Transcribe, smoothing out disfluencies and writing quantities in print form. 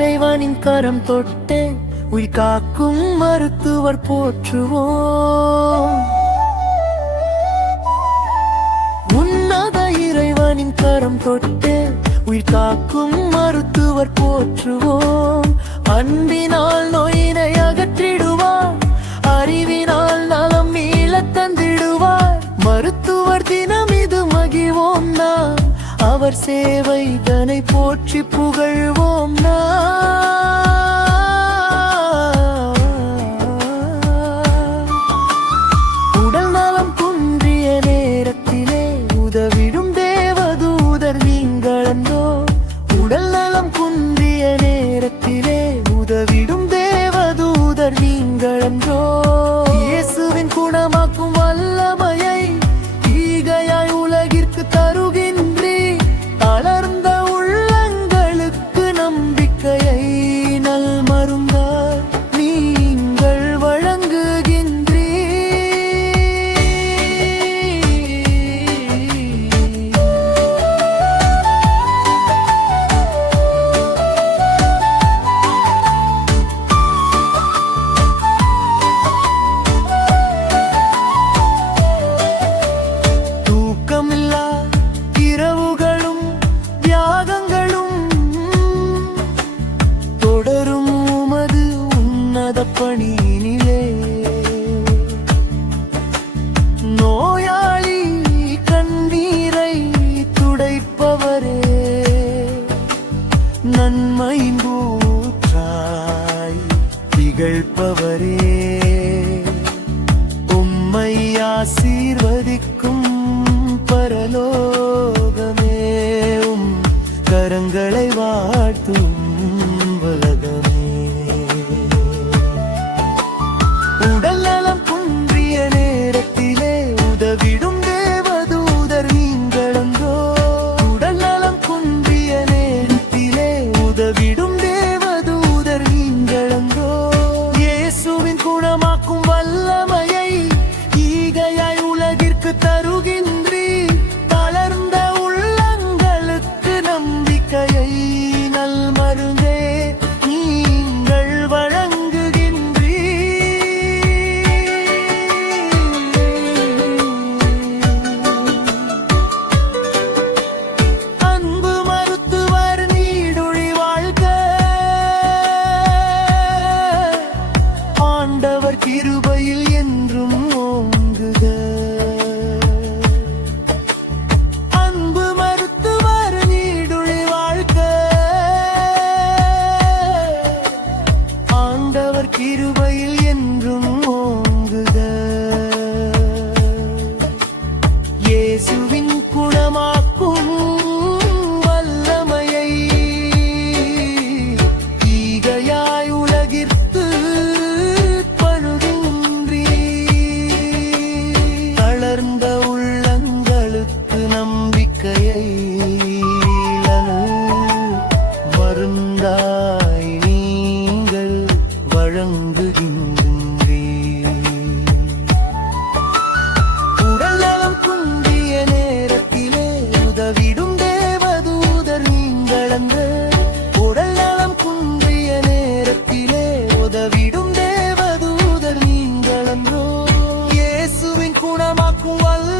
இறைவனின் கரம் தொட்டே உயிர் காக்கும் மருத்துவர் போற்றுவோம். உன்னத இறைவனின் கரம் தொட்டே உயிர் காக்கும் மருத்துவர் போற்றுவோம். அன்பினால் நோயினை அகற்றிடுவார், அறிவினால் நலம் மீளத் தந்திடுவார். மருத்துவர் தினம் இது மகிழ்வோம் நாம், அவர் சேவை தனை போற்றி புகழ்வோம் நாம். உடல் நலம் குன்றிய நேரத்திலே உதவிடும் தேவதூதர் நீங்களந்தோ. உடல் நலம் குன்றிய நேரத்திலே உதவிடும் தேவதூதர் நீங்களன்றோ. இயேசுவின் குணமாக்கும் வல்லமையை ஈகையாய் உலகிற்கு தருகின்றீ. தளர்ந்த உள்ளங்களுக்கு நம்பிக்கையை நல் மருந்தாய் நீங்கள் வழங்குகின்றீ. தூக்கமில்லா இரவுகளும் தியாகங்களும் தொடரும் உமது உன்னத பணியினிலே. நோயாளி கண்ணீரை துடைப்பவரே, நன்மையின் ஊற்றாய் திகழ்பவரே, உம்மை ஆசீர்வதிக்கும் பரலோகமே, உம் கரங்களை வாழ்த்தும் உலகமே. உடல் நலம் குன்றிய நேரத்திலே உதவிடும் தேவதூதர் நீங்களன்றோ. உடல் நலம் குன்றிய நேரத்திலே உதவிடும் தேவதூதர் நீங்களன்றோ. இயேசுவின் குணமாக்கும் வல்லமையை ஈகையாய் உலகிற்கு தருகின்றீ. தளர்ந்த உள்ளங்களுக்கு நம்பிக்கையை நல் மருந்தே நீங்கள் வழங்குகின்றீ. அன்பு மருத்துவர் நீடுழி வாழ்க, ஆண்டவர் கிருபையில் என்றும் ஓங்குக. அன்பு மருத்துவர் நீடுழி வாழ்க, ஆண்டவர் கிருபையில் என்றும் ஓங்குக. இயேசுவின் குணமாக்கும் வல்லமையை ஈகையாய் உலகிற்கு பழுகின்றீ. தளர்ந்த உள்ளங்களுக்கு நம்பிக்கையை மருந்தாய் நீங்கள் வழங்குகின்றீ. உடல் நலம் குன்றிய நேரத்திலே உதவிடும் தேவதூதர் நீங்களன்று. உடல் நலம் குன்றிய நேரத்திலே உதவிடும் தேவதூதர் நீங்களன்றோ. இயேசுவின் குணமாக்கும் வல்ல